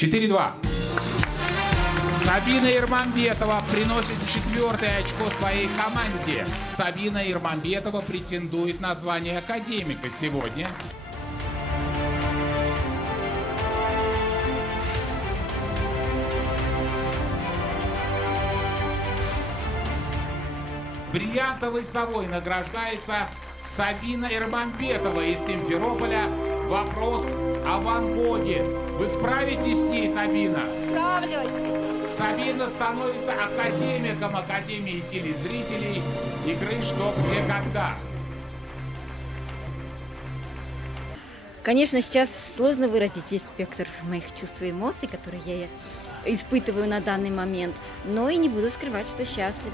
4-2. Сабина Ирмамбетова приносит 4-е очко своей команде. Сабина Ирмамбетова претендует на звание академика сегодня. Бриллиантовой совой награждается Сабина Ирмамбетова из Симферополя. Вопрос о Ван Гоге. Вы справитесь с ней, Сабина? Справлюсь. Сабина становится академиком Академии телезрителей игры «Что, где, когда». Конечно, сейчас сложно выразить весь спектр моих чувств и эмоций, которые я испытываю на данный момент, но и не буду скрывать, что счастлива.